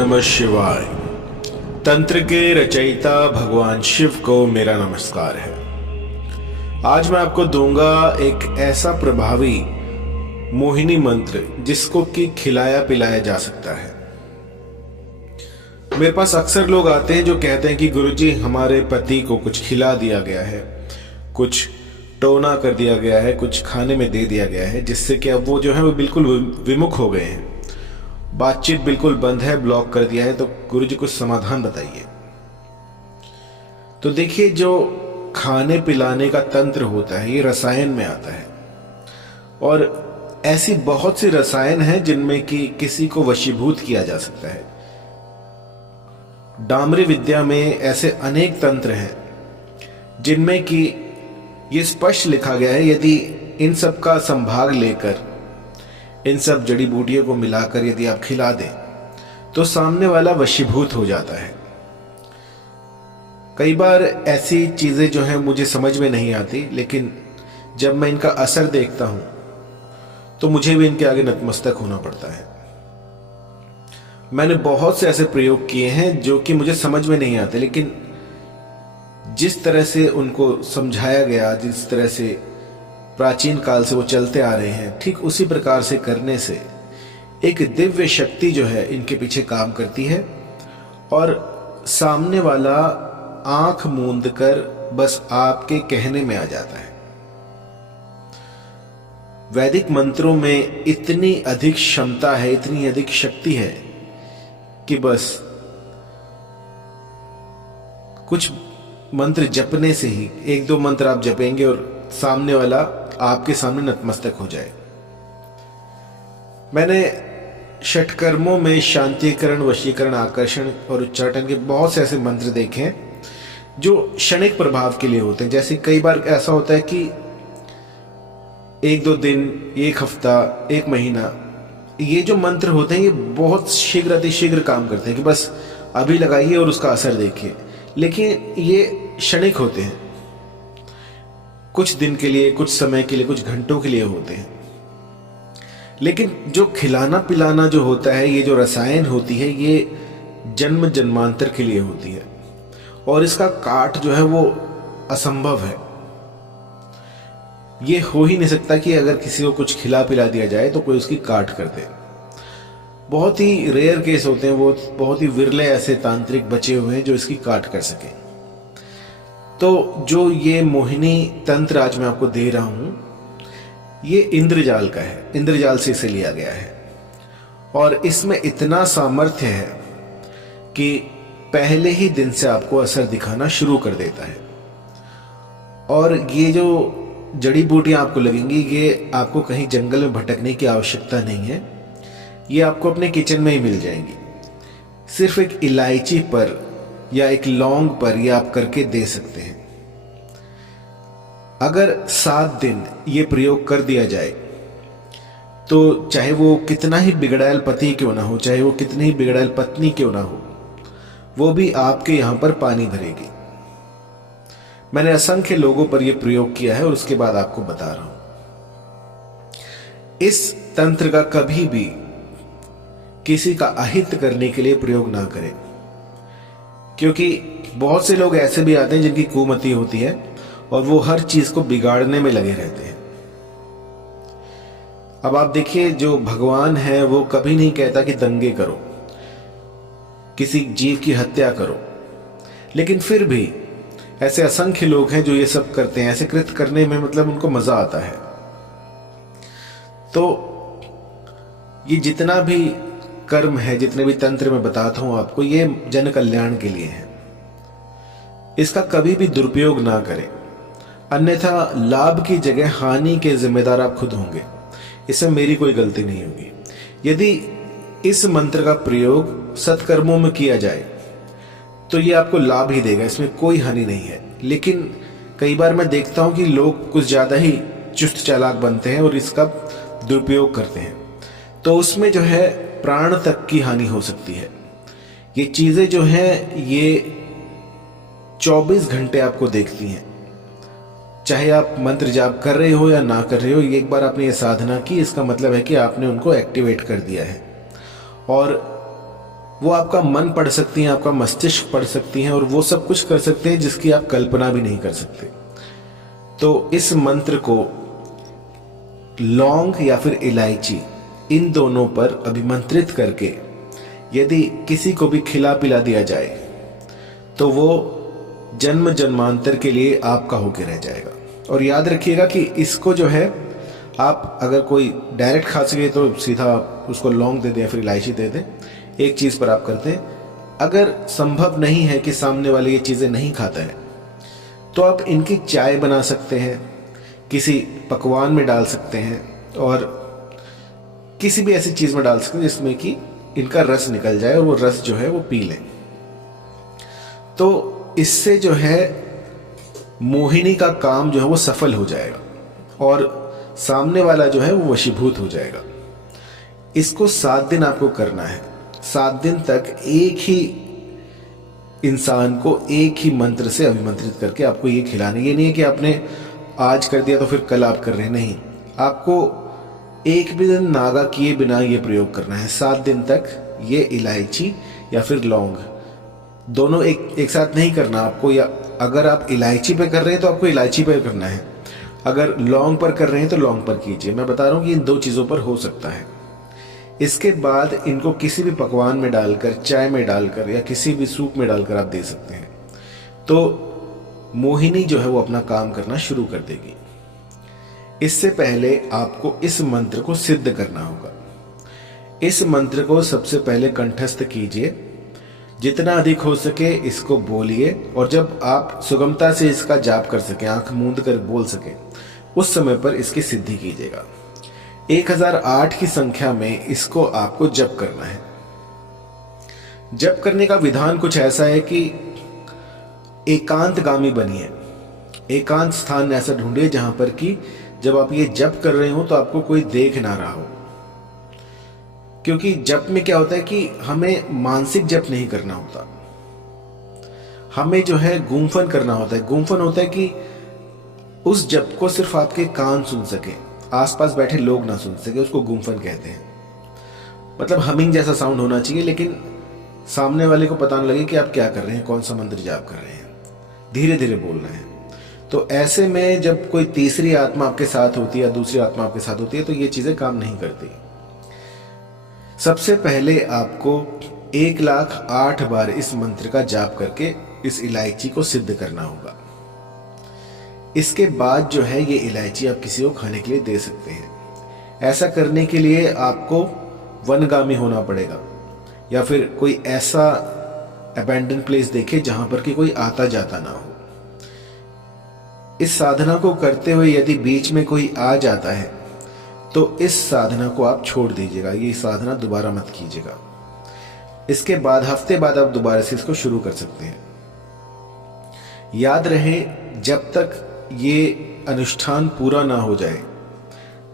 नमः शिवाय। तंत्र के रचयिता भगवान शिव को मेरा नमस्कार है। आज मैं आपको दूंगा एक ऐसा प्रभावी मोहिनी मंत्र जिसको कि खिलाया पिलाया जा सकता है। मेरे पास अक्सर लोग आते हैं जो कहते हैं कि गुरुजी हमारे पति को कुछ खिला दिया गया है, कुछ टोना कर दिया गया है, कुछ खाने में दे दिया गया है, जिससे कि अब वो जो है वो बिल्कुल विमुख हो गए हैं, बातचीत बिल्कुल बंद है, ब्लॉक कर दिया है। तो गुरुजी कुछ समाधान बताइए। तो देखिए, जो खाने पिलाने का तंत्र होता है ये रसायन में आता है, और ऐसी बहुत सी रसायन हैं जिनमें कि किसी को वशीभूत किया जा सकता है। डामरी विद्या में ऐसे अनेक तंत्र हैं जिनमें कि ये स्पष्ट लिखा गया है, यदि इन सब का संभाग लेकर इन सब जड़ी बूटियों को मिलाकर यदि आप खिला दें तो सामने वाला वशीभूत हो जाता है। कई बार ऐसी चीजें जो हैं मुझे समझ में नहीं आती, लेकिन जब मैं इनका असर देखता हूं तो मुझे भी इनके आगे नतमस्तक होना पड़ता है। मैंने बहुत से ऐसे प्रयोग किए हैं जो कि मुझे समझ में नहीं आते, लेकिन जिस तरह से उनको समझाया गया, जिस तरह से प्राचीन काल से वो चलते आ रहे हैं, ठीक उसी प्रकार से करने से एक दिव्य शक्ति जो है इनके पीछे काम करती है, और सामने वाला आंख मूंद कर बस आपके कहने में आ जाता है। वैदिक मंत्रों में इतनी अधिक क्षमता है, इतनी अधिक शक्ति है कि बस कुछ मंत्र जपने से ही, एक दो मंत्र आप जपेंगे और सामने वाला आपके सामने नतमस्तक हो जाए। मैंने षटकर्मों में शांतिकरण, वशीकरण, आकर्षण और उच्चाटन के बहुत से ऐसे मंत्र देखे हैं जो क्षणिक प्रभाव के लिए होते हैं। जैसे कई बार ऐसा होता है कि एक दो दिन, एक हफ्ता, एक महीना, ये जो मंत्र होते हैं ये बहुत शीघ्र अतिशीघ्र काम करते हैं कि बस अभी लगाइए और उसका असर देखिए, लेकिन ये क्षणिक होते हैं, कुछ दिन के लिए, कुछ समय के लिए, कुछ घंटों के लिए होते हैं। लेकिन जो खिलाना पिलाना जो होता है, ये जो रसायन होती है, ये जन्म जन्मांतर के लिए होती है, और इसका काट जो है वो असंभव है। ये हो ही नहीं सकता कि अगर किसी को कुछ खिला पिला दिया जाए तो कोई उसकी काट कर दे। बहुत ही रेयर केस होते हैं, वो बहुत ही विरले ऐसे तांत्रिक बचे हुए हैं जो इसकी काट कर सके। तो जो ये मोहिनी तंत्र आज मैं आपको दे रहा हूं, ये इंद्रजाल का है, इंद्रजाल से इसे लिया गया है, और इसमें इतना सामर्थ्य है कि पहले ही दिन से आपको असर दिखाना शुरू कर देता है। और ये जो जड़ी बूटियां आपको लगेंगी, ये आपको कहीं जंगल में भटकने की आवश्यकता नहीं है, ये आपको अपने किचन में ही मिल जाएंगी। सिर्फ एक इलायची पर या एक लौंग पर ये आप करके दे सकते हैं। अगर 7 दिन ये प्रयोग कर दिया जाए तो चाहे वो कितना ही बिगड़ैल पति क्यों ना हो, चाहे वो कितनी ही बिगड़ैल पत्नी क्यों ना हो, वो भी आपके यहां पर पानी भरेगी। मैंने असंख्य लोगों पर यह प्रयोग किया है और उसके बाद आपको बता रहा हूं। इस तंत्र का कभी भी किसी का अहित करने के लिए प्रयोग ना करें, क्योंकि बहुत से लोग ऐसे भी आते हैं जिनकी कुमति होती है और वो हर चीज को बिगाड़ने में लगे रहते हैं। अब आप देखिए, जो भगवान है वो कभी नहीं कहता कि दंगे करो, किसी जीव की हत्या करो, लेकिन फिर भी ऐसे असंख्य लोग हैं जो ये सब करते हैं। ऐसे कृत्य करने में मतलब उनको मजा आता है। तो ये जितना भी कर्म है, जितने भी तंत्र मैं बताता हूं आपको, ये जन कल्याण के लिए है। इसका कभी भी दुरुपयोग ना करें, अन्यथा लाभ की जगह हानि के जिम्मेदार आप खुद होंगे। इसमें मेरी कोई गलती नहीं होगी। यदि इस मंत्र का प्रयोग सत्कर्मों में किया जाए तो ये आपको लाभ ही देगा, इसमें कोई हानि नहीं है। लेकिन कई बार मैं देखता हूं कि लोग कुछ ज्यादा ही चुस्त चालाक बनते हैं और इसका दुरुपयोग करते हैं, तो उसमें जो है प्राण तक की हानि हो सकती है। ये चीजें जो हैं ये 24 घंटे आपको देखती हैं, चाहे आप मंत्र जाप कर रहे हो या ना कर रहे हो। एक बार आपने ये साधना की, इसका मतलब है कि आपने उनको एक्टिवेट कर दिया है। और वो आपका मन पढ़ सकती हैं, आपका मस्तिष्क पढ़ सकती हैं और वो सब कुछ कर सकते हैं जिसकी आप कल्पना भी नहीं कर सकते। तो इस मंत्र को लौंग या फिर इलायची, इन दोनों पर अभिमंत्रित करके यदि किसी को भी खिला पिला दिया जाए तो वो जन्म जन्मांतर के लिए आपका होके रह जाएगा। और याद रखिएगा कि इसको जो है, आप अगर कोई डायरेक्ट खा सके तो सीधा उसको लौंग दे दें या फिर इलायची दे दें, एक चीज़ पर आप करते हैं। अगर संभव नहीं है कि सामने वाले ये चीज़ें नहीं खाता है तो आप इनकी चाय बना सकते हैं, किसी पकवान में डाल सकते हैं और किसी भी ऐसी चीज़ में डाल सकते हैं जिसमें कि इनका रस निकल जाए और वो रस जो है वो पी लें। तो इससे जो है मोहिनी का काम जो है वो सफल हो जाएगा और सामने वाला जो है वो वशीभूत हो जाएगा। इसको 7 दिन आपको करना है। 7 दिन तक एक ही इंसान को एक ही मंत्र से अभिमंत्रित करके आपको ये खिलाना। ये नहीं है कि आपने आज कर दिया तो फिर कल आप कर रहे हैं, नहीं, आपको एक भी दिन नागा किए बिना ये प्रयोग करना है। 7 दिन तक ये इलायची या फिर लौंग दोनों एक साथ नहीं करना आपको। या अगर आप इलायची पे कर रहे हैं तो आपको इलायची पे करना है, अगर लौंग पर कर रहे हैं तो लौंग पर कीजिए। मैं बता रहा हूँ कि इन 2 चीज़ों पर हो सकता है। इसके बाद इनको किसी भी पकवान में डालकर, चाय में डालकर या किसी भी सूप में डालकर आप दे सकते हैं। तो मोहिनी जो है वो अपना काम करना शुरू कर देगी। इससे पहले आपको इस मंत्र को सिद्ध करना होगा। इस मंत्र को सबसे पहले कंठस्थ कीजिए, जितना अधिक हो सके इसको बोलिए और जब आप सुगमता से इसका जाप कर सके, आंख मूंद कर बोल सके, उस समय पर इसकी सिद्धि कीजिएगा। 1008 की संख्या में इसको आपको जप करना है। जप करने का विधान कुछ ऐसा है कि एकांतगामी बनिए, एकांत स्थान ऐसा ढूंढिए जहां पर कि जब आप ये जप कर रहे हो तो आपको कोई देख ना रहा हो। क्योंकि जप में क्या होता है कि हमें मानसिक जप नहीं करना होता, हमें जो है गूंफन करना होता है। गूंफन होता है कि उस जप को सिर्फ आपके कान सुन सके, आसपास बैठे लोग ना सुन सके, उसको गूंफन कहते हैं। मतलब हमिंग जैसा साउंड होना चाहिए, लेकिन सामने वाले को पता न लगे कि आप क्या कर रहे हैं, कौन सा मंत्र जाप कर रहे हैं, धीरे धीरे बोलना है। तो ऐसे में जब कोई तीसरी आत्मा आपके साथ होती है या दूसरी आत्मा आपके साथ होती है तो ये चीजें काम नहीं करती। सबसे पहले आपको 1,08 बार इस मंत्र का जाप करके इस इलायची को सिद्ध करना होगा। इसके बाद जो है ये इलायची आप किसी को खाने के लिए दे सकते हैं। ऐसा करने के लिए आपको वनगामी होना पड़ेगा या फिर कोई ऐसा अबैंडन प्लेस देखे जहां पर कि कोई आता जाता ना हो। इस साधना को करते हुए यदि बीच में कोई आ जाता है तो इस साधना को आप छोड़ दीजिएगा, ये साधना दोबारा मत कीजिएगा। इसके बाद हफ्ते बाद आप दोबारा से इसको शुरू कर सकते हैं। याद रहे, जब तक ये अनुष्ठान पूरा ना हो जाए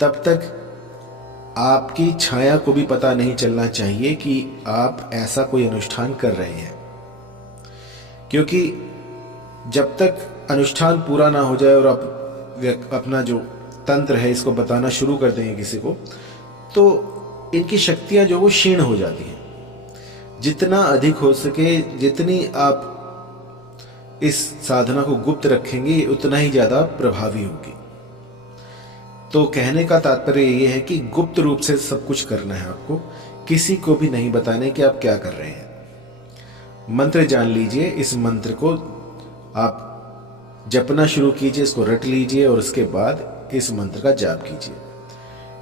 तब तक आपकी छाया को भी पता नहीं चलना चाहिए कि आप ऐसा कोई अनुष्ठान कर रहे हैं। क्योंकि जब तक अनुष्ठान पूरा ना हो जाए और आप अपना जो तंत्र है इसको बताना शुरू कर देंगे किसी को, तो इनकी शक्तियां जो वो क्षीण हो जाती हैं। जितना अधिक हो सके, जितनी आप इस साधना को गुप्त रखेंगे उतना ही ज्यादा प्रभावी होगी। तो कहने का तात्पर्य ये है कि गुप्त रूप से सब कुछ करना है आपको, किसी को भी नहीं बताने कि आप क्या कर रहे हैं। मंत्र जान लीजिए, इस मंत्र को आप जपना शुरू कीजिए, इसको रट लीजिए और उसके बाद इस मंत्र का जाप कीजिए।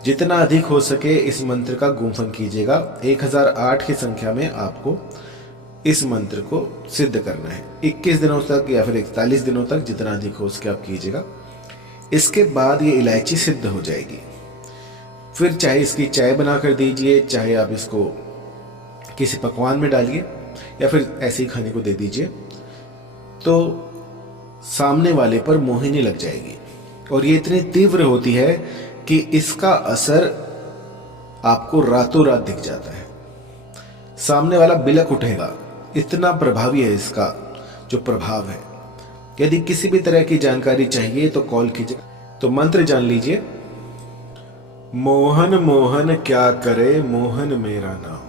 जितना अधिक हो सके इस मंत्र का गुंफन कीजिएगा। 1008 की संख्या में आपको इस मंत्र को सिद्ध करना है। 21 दिनों तक या फिर 41 दिनों तक, जितना अधिक हो सके आप कीजिएगा। इसके बाद ये इलायची सिद्ध हो जाएगी। फिर चाहे इसकी चाय बना कर दीजिए, चाहे आप इसको किसी पकवान में डालिए या फिर ऐसे ही खाने को दे दीजिए, तो सामने वाले पर मोहिनी लग जाएगी। और ये इतनी तीव्र होती है कि इसका असर आपको रातों रात दिख जाता है। सामने वाला बिलक उठेगा, इतना प्रभावी है इसका जो प्रभाव है। यदि किसी भी तरह की जानकारी चाहिए तो कॉल कीजिए। तो मंत्र जान लीजिए, मोहन मोहन क्या करे मोहन मेरा नाम,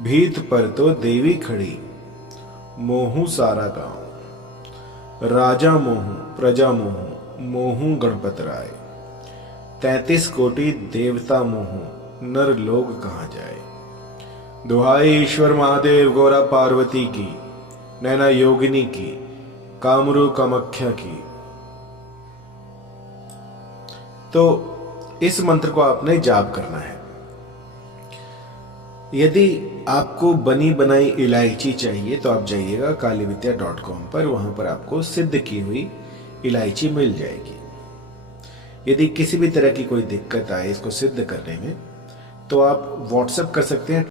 भीत पर तो देवी खड़ी, मोहू सारा गांव। राजा मोहू प्रजा मोहू, मोहू गणपत राय। 33 कोटि देवता मोहू, नर लोग कहाँ जाए। दुहाई ईश्वर महादेव गौरा पार्वती की, नैना योगिनी की, कामरू कामाख्या की। तो इस मंत्र को आपने जाप करना है। यदि आपको बनी बनाई इलायची चाहिए तो आप जाइएगा kalividya.com पर, वहां पर आपको सिद्ध की हुई इलायची मिल जाएगी। यदि किसी भी तरह की कोई दिक्कत आए इसको सिद्ध करने में तो आप व्हाट्सएप कर सकते हैं